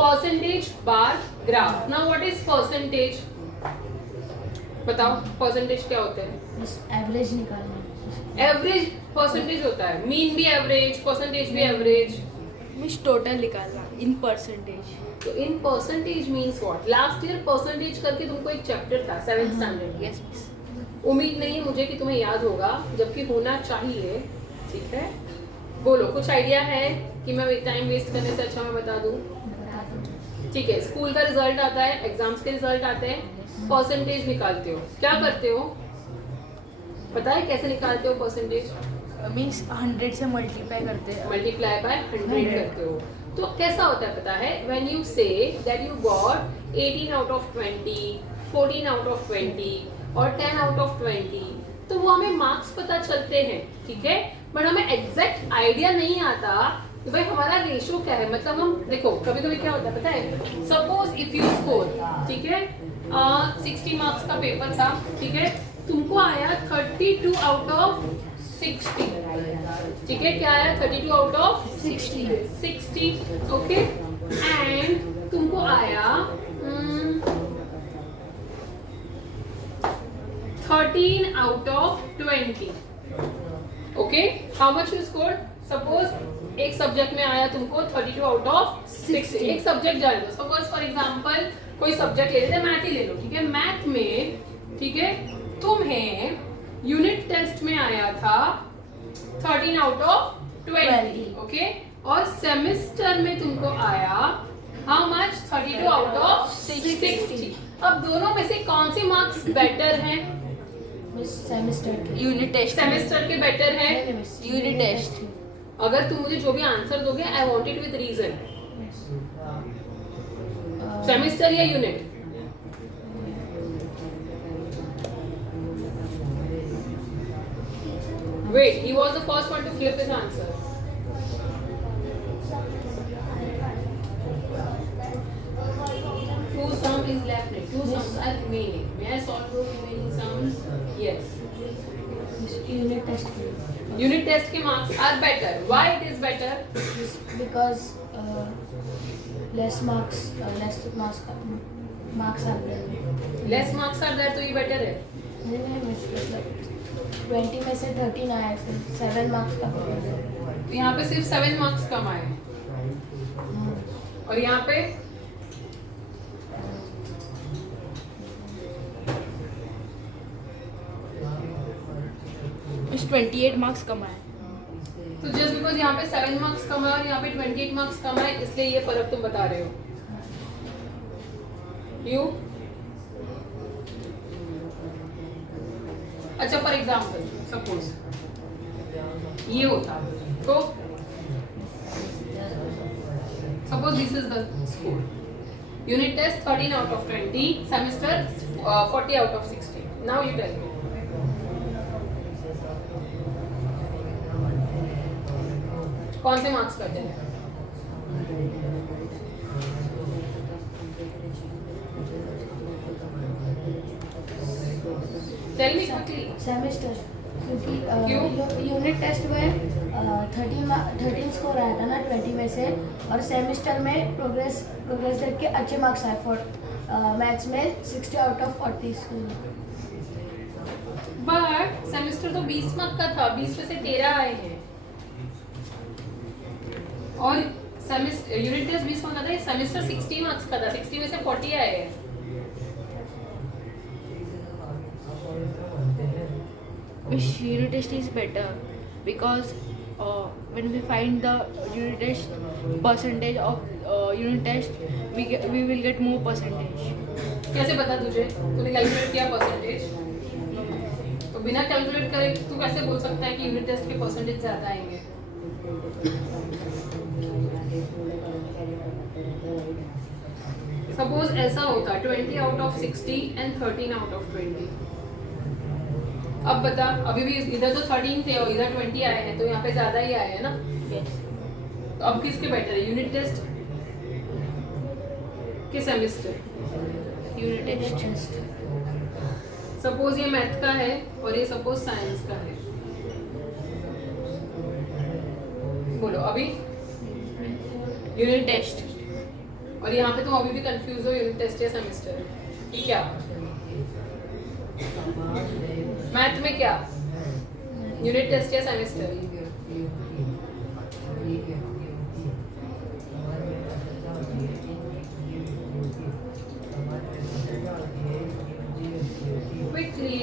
Percentage bar graph. Now what is percentage? बताओ percentage क्या होता है? एवरेज निकालना. एवरेज परसेंटेज होता है. मीन भी एवरेज, परसेंटेज भी एवरेज. मीन्स टोटल निकालना इन परसेंटेज. तो in percentage means what? Last year percentage करके तुमको एक चैप्टर था 7th स्टैंडर्ड. Yes miss. उम्मीद नहीं है मुझे कि तुम्हें याद होगा, जबकि होना चाहिए. ठीक है, बोलो कुछ आइडिया है कि मैं टाइम वेस्ट करने से अच्छा मैं बता दूं? ठीक है, स्कूल का रिजल्ट आता है, एग्जाम्स के रिजल्ट आते हैं, परसेंटेज निकालते हो. क्या करते हो पता है कैसे निकालते हो परसेंटेज? मीन्स 100 से मल्टीप्लाई करते हैं. मल्टीप्लाई बाय 100 करते हो. तो कैसा होता है पता है? When you say that you got 18 out of 20, 14 out of 20 और 10 आउट ऑफ 20, तो वो हमें मार्क्स पता चलते हैं. ठीक है, बट हमें एग्जैक्ट आइडिया नहीं आता कि भाई हमारा रेशो क्या है. मतलब हम देखो कभी कभी क्या होता है पता है? सपोज इफ यू स्कोर, ठीक है, 60 मार्क्स का पेपर था. ठीक है, तुमको आया 32 आउट ऑफ 60. ठीक है, क्या आया? 32 आउट ऑफ 60. ओके, एंड तुमको आया 13 out of 20. Okay, how much you score? Suppose एक सब्जेक्ट में आया तुमको 32 आउट ऑफ 60. एक सब्जेक्ट जाने दो. सपोज फॉर एग्जांपल कोई सब्जेक्ट ले लेते, मैथ ही ले लो. ठीक है, मैथ में ठीक है तुम्हें यूनिट टेस्ट में आया था 13 आउट ऑफ 20. ओके, और सेमेस्टर में तुमको आया हाउ मच? 32 out of 60. अब दोनों में से कौन सी मार्क्स बेटर हैं? सेमेस्टर के. Unit test. सेमेस्टर के बेटर है. Unit test. अगर तुम मुझे जो भी आंसर दोगे I want it with reason. Semester या unit? Wait, he was the first one to flip his answer. Two sum is left. Two sums are remaining. May I solve those remaining sums? Yes. Unit test. Unit test के marks are better. Why it is better? because less marks are there. Less marks are there तो ये better है. नहीं मतलब 20 में से 13 आया, फिर 7 मार्क्स का पेपर. तो यहाँ पे सिर्फ 7 मार्क्स कम आए और यहाँ पे मीन्स 28 मार्क्स कम आए. तो जस्ट बिकॉज यहाँ पे 7 मार्क्स कम है और यहाँ पे 28 मार्क्स कम है, इसलिए ये फर्क तुम बता रहे हो. यू अच्छा फॉर एग्जाम्पल सपोज ये होता तो suppose this is the score. Unit test 13 out of 20, semester 40 out of 60. Now you tell me कौन से मार्क्स करते हैं? Tell me quickly. सेमेस्टर, क्योंकि क्यों? यूनिट टेस्ट में 13 स्कोर आया था ना 20 में से, और सेमेस्टर में प्रोग्रेस देख के अच्छे मार्क्स आए. फॉर मैथ्स में 60 out of 40 score. But semester तो 20 मार्क का था, 20 में से 13 आए हैं और सेमेस्टर यूनिट टेस्ट 20 मार्क का था, सेमेस्टर 60 मार्क्स का था, 60 में से 40 आए हैं. Unit test is better because when we find the unit test percentage of unit test, we will get more percentage. कैसे पता तुझे? तूने कैलकुलेट किया परसेंटेज? तो बिना कैलकुलेट करे तू कैसे बोल सकता है कि यूनिट टेस्ट के परसेंटेज ज्यादा आएंगे? सपोज ऐसा होता 20 out of 60 and 13 out of 20. अब बता, अभी भी इधर तो 13 थे और इधर 20 आए हैं, तो यहाँ पे ज्यादा ही आए हैं ना. तो अब किसके बेटर है, यूनिट टेस्ट के सेमेस्टर? Unit test. सपोज ये मैथ का है और ये सपोज साइंस का है. बोलो अभी Unit test. और यहाँ पे तुम अभी भी कंफ्यूज हो यूनिट टेस्ट या सेमेस्टर कि क्या? मैथ में क्या? यूनिट टेस्ट या सेमेस्टर? Quickly.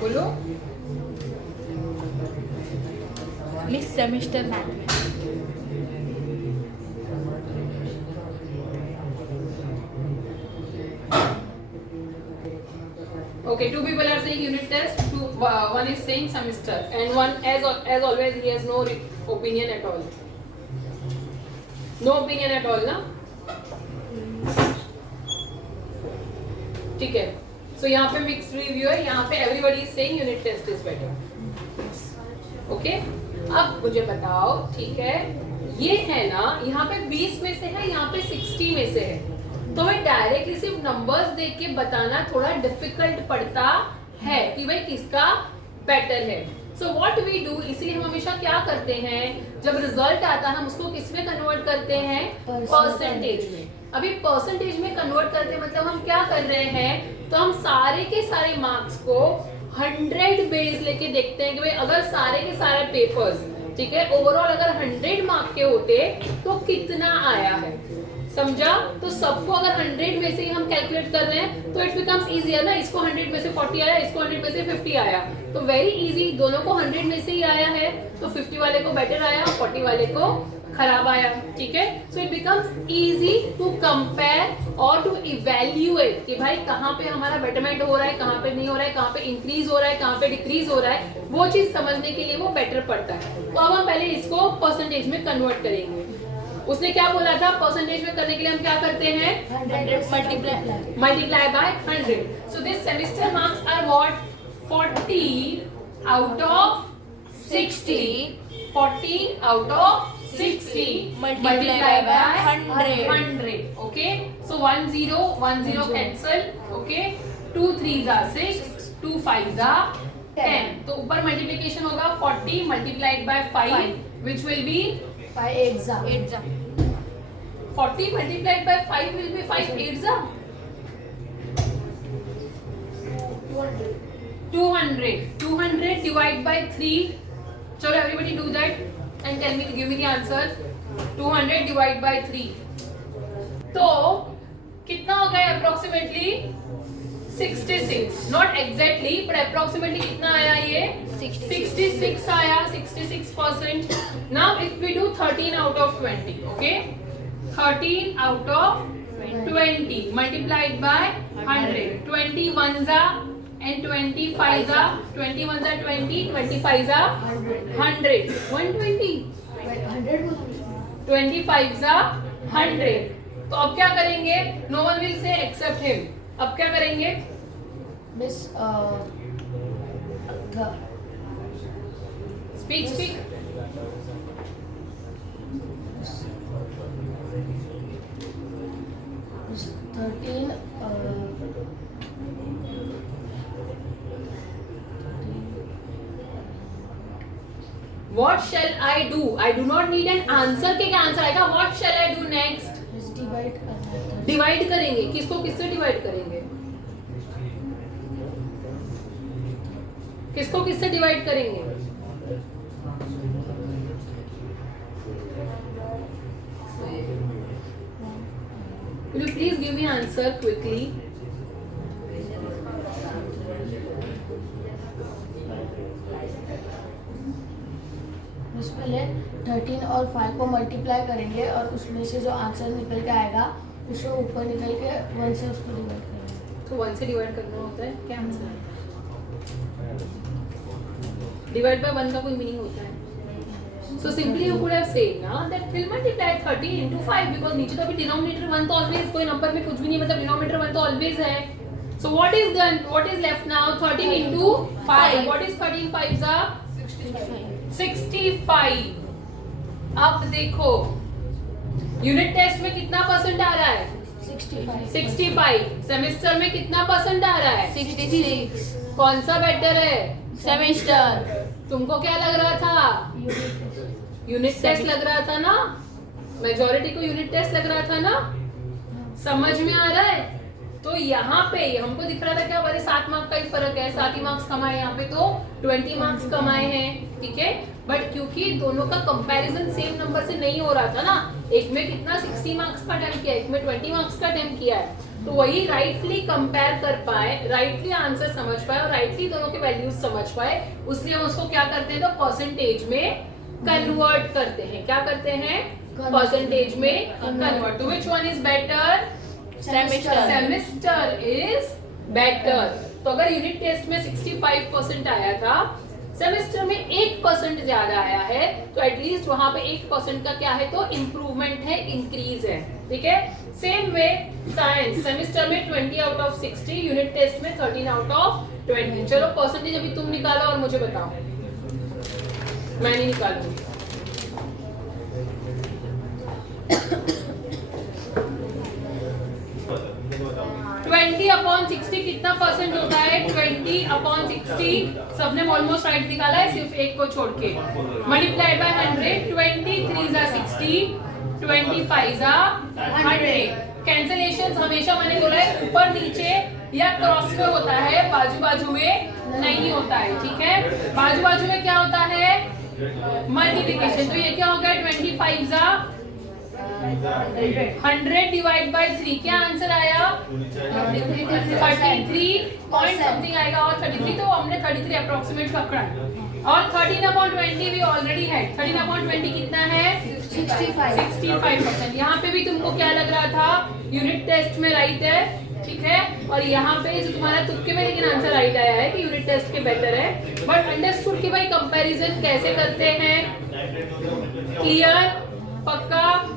बोलो। मिस सेमेस्टर मैथ में। Okay, two people are saying unit test, one is saying semester, and one as always he has no opinion at all. No opinion at all, ना? ठीक है. So यहाँ पे mixed review है. यहाँ पे everybody is saying unit test is better. Okay? अब मुझे बताओ, ठीक है? ये है ना, यहाँ पे 20 में से है, यहाँ पे 60 में से है. तो मैं डायरेक्टली सिर्फ नंबर्स देख के बताना थोड़ा डिफिकल्ट पड़ता है कि भाई किसका बेटर है. सो व्हाट वी डू, इसलिए हम हमेशा क्या करते हैं, जब रिजल्ट आता है हम उसको किस में कन्वर्ट करते हैं? परसेंटेज में. अभी परसेंटेज में कन्वर्ट करते मतलब हम क्या कर रहे हैं, तो हम सारे के सारे मार्क्स को 100 बेस लेके देखते हैं कि भाई अगर सारे के सारे पेपर्स, ठीक है, ओवरऑल अगर 100 मार्क के होते तो कितना आया है. समझा? तो सबको अगर 100 में से ही हम कैलकुलेट कर रहे हैं तो इट बिकम्स इजियर ना. इसको 100 में से 40 आया, इसको 100 में से 50 आया, तो वेरी इजी. दोनों को 100 में से ही आया है तो 50 वाले को बेटर आया, 40 वाले को खराब आया. ठीक है? So it becomes easy to compare और टू इवैल्यूएट कि भाई कहाँ पे हमारा बेटरमेंट हो रहा है, कहाँ पे नहीं हो रहा है, कहाँ पे इंक्रीज हो रहा है, कहाँ पे डिक्रीज हो रहा है. वो चीज समझने के लिए वो बेटर पड़ता है. तो अब हम पहले इसको परसेंटेज में कन्वर्ट करेंगे. उसने क्या बोला था, परसेंटेज में करने के लिए हम क्या करते हैं? 100 multiply by 100. So this semester marks are what? 40 out of 60. 40 out of 60 multiply by 100. Okay, so 1 0 cancel. Okay, 2 3s are 6, 2 5s are 10. तो ऊपर मल्टीप्लिकेशन होगा 40 multiplied by 5 which will be 5 8s are 40 multiplied by 5 will be 5 8s are 200. 200 divide by 3. चलो everybody do that and tell me, give me the answer. 200 divide by 3. तो कितना हो गया approximately? 66. Not exactly but approximately कितना आया ये? 66 आया. 66%. Now if we do 13 out of 20, okay? 13 out of 20 multiplied by 100. 21s are and 25s are. 21s are 20, 25s are 100. 120. 25s are 100. तो अब क्या करेंगे? No one will say except him. अब क्या करेंगे? Miss Speak. Miss 13 What shall I do? I do not need an answer के क्या answer आएगा? What shall I do next? Miss divide करना है. डिवाइड करेंगे. किसको किससे डिवाइड करेंगे? किसको किससे डिवाइड करेंगे? Will you please give me answer quickly? Miss पहले 13 और 5 को मल्टीप्लाई करेंगे और उसमें से जो आंसर निकल के आएगा उसको ऊपर निकल के 1 से उसको डिवाइड करेंगे. तो 1 से डिवाइड करना होता है. क्या आंसर है? डिवाइड बाय 1 का कोई मीनिंग होता है? So simply you could have said ना that we'll multiply 13 into 5 because नीचे तो अभी denominator 1 तो always, कोई नंबर में कुछ भी नहीं, मतलब denominator 1 तो always है. So what is done? What is left now? 13 into 5. What is 13 5s are? 65. अब देखो यूनिट टेस्ट में कितना परसेंट आ रहा है? 65. सेमेस्टर में कितना परसेंट आ रहा है? 66. कौन सा बेटर है? सेमेस्टर। तुमको क्या लग रहा था? यूनिट टेस्ट लग रहा था ना? मेजॉरिटी को यूनिट टेस्ट लग रहा था ना? समझ में आ रहा है? तो यहाँ पे हमको दिख रहा था क्या, बड़े 7 मार्क्स का ही फर्क है, 7 ही मार्क्स कमाए, यहाँ पे तो 20 मार्क्स कमाए हैं, ठीक है। बट क्योंकि दोनों का कंपैरिजन सेम नंबर से नहीं हो रहा था ना, एक में कितना 60 मार्क्स का अटेम्प्ट किया, एक में 20 मार्क्स का अटेम्प्ट किया है, तो वही राइटली कंपेयर कर पाए, राइटली आंसर समझ पाए और राइटली दोनों के वैल्यूज समझ पाए, उसलिए हम उसको क्या करते हैं, तो परसेंटेज में कन्वर्ट करते हैं। क्या करते हैं? परसेंटेज में कन्वर्ट। तो which one is better? Semester is better. तो अगर यूनिट टेस्ट में 65% आया था, सेमेस्टर में 1% ज्यादा आया है, तो एटलीस्ट वहां पे 1% का क्या है, तो इम्प्रूवमेंट है, इंक्रीज है, ठीक है। सेम वे साइंस, सेमेस्टर में 20 आउट ऑफ 60, यूनिट टेस्ट में 13 आउट ऑफ 20। चलो परसेंटेज अभी तुम निकालो और मुझे बताओ, मैं नहीं निकालूंगी। 20/60 कितना परसेंट होता है? 20/60 सबने ऑलमोस्ट राइट निकाला है, सिर्फ एक को छोड़ के। मल्टीप्लाइड बाय 100, 23 जा 60, 25 जा 100। कैंसलेशन हमेशा मैंने बोला है ऊपर नीचे या क्रॉस में होता है, बाजू बाजू में नहीं होता है, ठीक है। बाजू बाजू में क्या होता है? मल्टीप्लिकेशन। तो ये क्या हो गया? 25 जा 100 डिवाइड बाय 3, क्या आंसर आया? 33 पॉइंट समथिंग आएगा, और 33 तो हमने 33 अप्रोक्सीमेट पकड़ा है। और 13/20 भी ऑलरेडी है। 13/20 कितना है? 65%। यहाँ पे भी तुमको क्या लग रहा था? यूनिट टेस्ट में राइट है, ठीक है। और यहाँ पे जो तुम्हारा तुक्के में लेकिन आंसर राइट आया है कि यूनिट टेस्ट के बेटर है। बट अंडरस्टूड कि भाई कंपैरिजन कैसे करते हैं? क्लियर? पक्का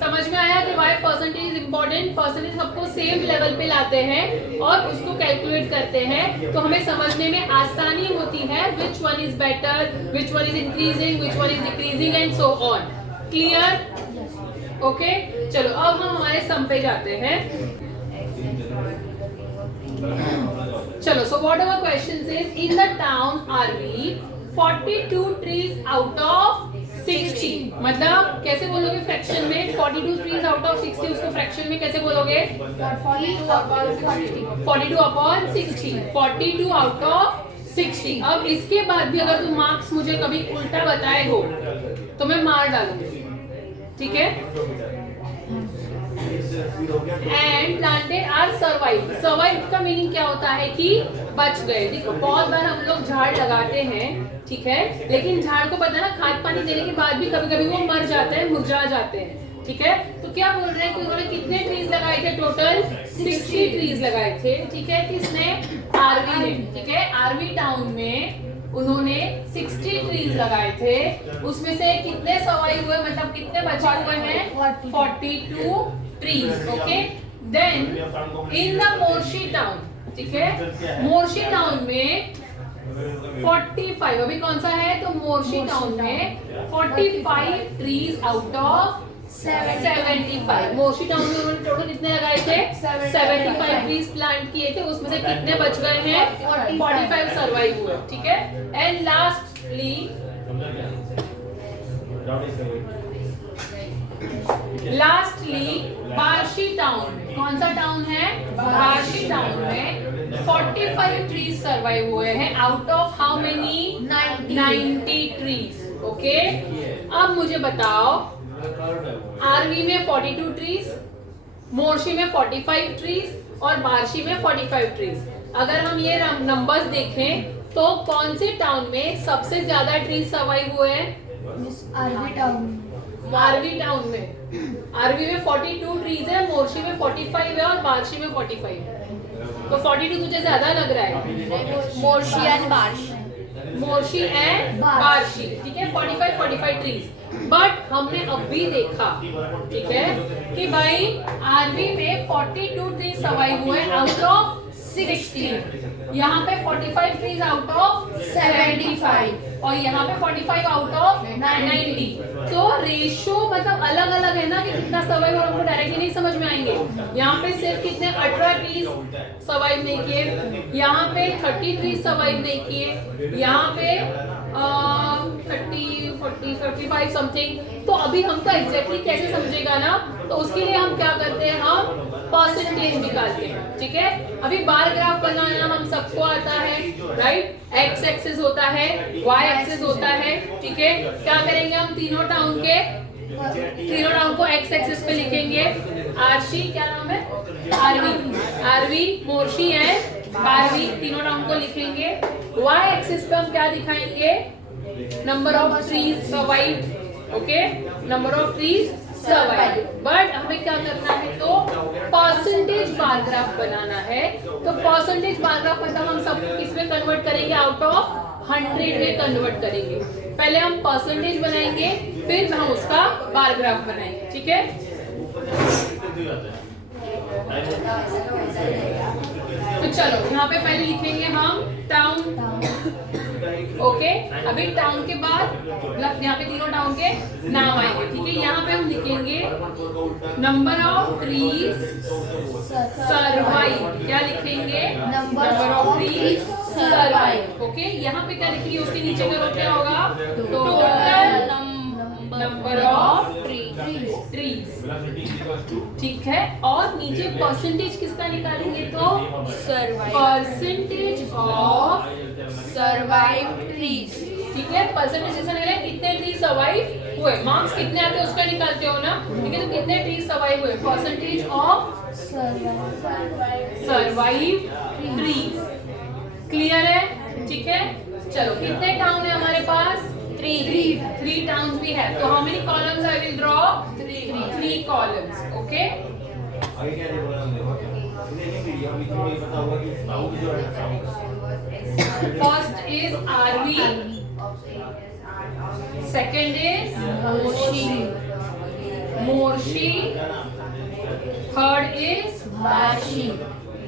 समझ में आया कि why percentage is important? Percentage सबको सेम लेवल पे लाते हैं और उसको कैलकुलेट करते हैं, तो हमें समझने में आसानी होती है which one is better, which one is increasing, which one is decreasing and so on. Clear? Okay, चलो अब हम हमारे सम पे जाते हैं। चलो, so what our question says, in the town are we 42 trees out of 60। मतलब कैसे बोलोगे फ्रैक्शन में? 42 ट्रीज आउट ऑफ 60, उसको फ्रैक्शन में कैसे बोलोगे? 42/60, 42 आउट ऑफ 60। अब इसके बाद भी अगर तुम मार्क्स मुझे कभी उल्टा बताए हो तो मैं मार डालूंगी, ठीक है। And planted are survive. Survive का मीनिंग क्या होता है? कि बच गए। देखो बहुत बार हम लोग झाड़ लगाते हैं, ठीक है, लेकिन झाड़ को पता है ना, खाद पानी देने के बाद भी कभी कभी वो मर जाते हैं, मुरझा जाते हैं, ठीक है। तो क्या बोल रहे हैं कि उन्होंने कितने ट्रीज लगाए थे? टोटल 60 ट्रीज लगाए थे, ठीक है। किसने? आरवी ने, ठीक है। आरवी टाउन में उन्होंने 60 ट्रीज लगाए थे, उसमें से कितने सर्वाइव हुए, मतलब कितने बचे हुए हैं? 42 trees, okay. Then in the Morshi town, ठीक है, मोर्शी टाउन में 45, अभी कौन सा है? तो मोर्शी टाउन में 45 trees out of 75। Morshi town में उन्होंने टोटल कितने लगाए थे? 75 ट्रीज प्लांट किए थे, उसमें से कितने बच गए हैं? 45 सर्वाइव हुए, ठीक है। एंड लास्टली बार्शी टाउन में, कौन सा टाउन है? बार्शी टाउन में 45 ट्रीज सर्वाइव हुए हैं out of how many? 90 trees, okay. अब मुझे बताओ, आरवी में 42 ट्रीज, मोर्शी में 45 ट्रीज और बार्शी में 45 ट्रीज। अगर हम ये नंबर्स देखें तो कौन से टाउन में सबसे ज्यादा ट्रीज सर्वाइव हुए हैं? आरवी टाउन। आरवी टाउन में, आरवी में 42 ट्रीज है, मोर्शी में 45 है और बार्शी में 45। तो 42 तुझे ज्यादा लग रहा है? मोर्शी एंड बार्शी, मोर्शी एंड बार्शी, ठीक है। 45 ट्रीज। बट हमने अभी देखा, ठीक है, कि भाई आरवी में 42 ट्रीज सर्वाइव हुए आउट ऑफ 60, यहाँ पे 45 ट्रीज आउट ऑफ 75। 45 और यहाँ पे 45 आउट ऑफ 90। तो रेशो मतलब अलग अलग है ना कि कितना सर्वाइव, और हमको डायरेक्टली नहीं समझ में आएंगे। यहाँ पे सिर्फ कितने 18 ट्रीज सर्वाइव नहीं किए, यहाँ पे 30 ट्रीज सर्वाइव नहीं किए, यहाँ पे 30 40 45 समथिंग। तो अभी हमको एग्जैक्टली कैसे समझेगा ना, तो उसके लिए हम क्या करते हैं, हम परसेंटेज निकालते हैं। ठीक है, अभी बार ग्राफ बनाना हम सबको आता है, राइट। एक्स एक्सिस होता है, वाई एक्सिस होता है। ठीक है, क्या करेंगे हम तीनों टाउन को एक्स एक्सिस पे लिखेंगे। आरशी, क्या नाम है, आरवी, मोर्शी है, बारवी, तीनों टाउन को लिखेंगे। वाई एक्सिस पे हम क्या दिखाएंगे, number of trees survive. Okay, number of trees survive. But हमें क्या करना है, तो परसेंटेज बार ग्राफ बनाना है। तो परसेंटेज बार ग्राफ मतलब हम सब किसमें कन्वर्ट करेंगे, आउट ऑफ 100 में कन्वर्ट करेंगे। पहले हम परसेंटेज बनाएंगे, फिर हम उसका बार ग्राफ बनाएंगे। ठीक है, तो चलो यहाँ पे पहले लिखेंगे हम टाउन। ओके, अभी टाउन के बाद मतलब यहाँ पे तीनों टाउन के नाम आएंगे। ठीक है, यहाँ पे हम लिखेंगे नंबर ऑफ ट्रीज सर्वाइव। क्या लिखेंगे, number of trees survive. Okay, यहाँ पे क्या लिखेंगे, उसके नीचे का रो क्या होगा, टोटल नंबर ऑफ ट्रीज। ठीक है, और नीचे परसेंटेज किसका निकालेंगे, तो परसेंटेज ऑफ सर्वाइव ट्रीज। ठीक है, परसेंटेज किसका निकालेंगे, कितने ट्रीज सर्वाइव हुए, मार्क्स कितने आते हैं उसका निकालते हो ना। ठीक है, तो कितने ट्रीज सर्वाइव हुए, percentage of survive trees. Clear है, ठीक है। चलो, कितने टाउन है हमारे पास, 3 टाउन्स भी है। तो how many columns I will draw, 3 columns. Okay, first is Arvi, second is Morshi, third is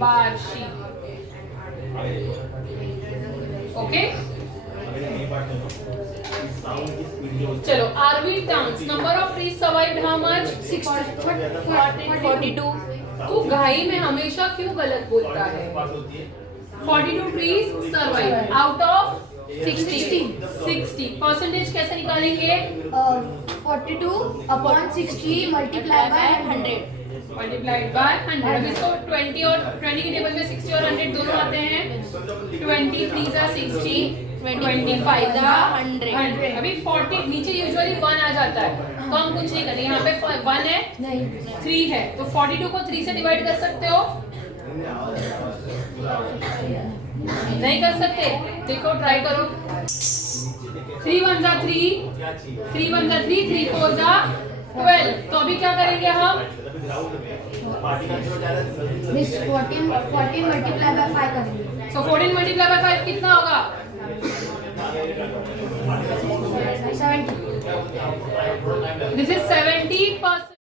Barshi. Okay, चलो, Arvi towns, number of trees survived how much, 42। तू घाई में हमेशा क्यों गलत बोलता है, 42 trees survive out of 60। Percentage कैसे निकालेंगे, 42 upon 60 multiply by 100। Multiplied by 100। अब इसको 20 और 20 के टेबल में 60 और 100 दोनों आते हैं। 23 जा 60, 25 जा 100। अभी 40 नीचे यूजुअली 1 आ जाता है, तो हम कुछ नहीं करेंगे। यहाँ पे 1 है, नहीं 3 है, तो 42 को 3 से डिवाइड कर सकते हो, नहीं कर सकते, देखो ट्राई करो। 3 1 जा 3, 3 1 जा 3, 3 4 जा 12। तो अभी क्या करेंगे हम, मिस 14 मल्टीप्लाई बाय 5 करेंगे। सो 14 मल्टीप्लाई बाय 5 कितना होगा, 70। This is 70%।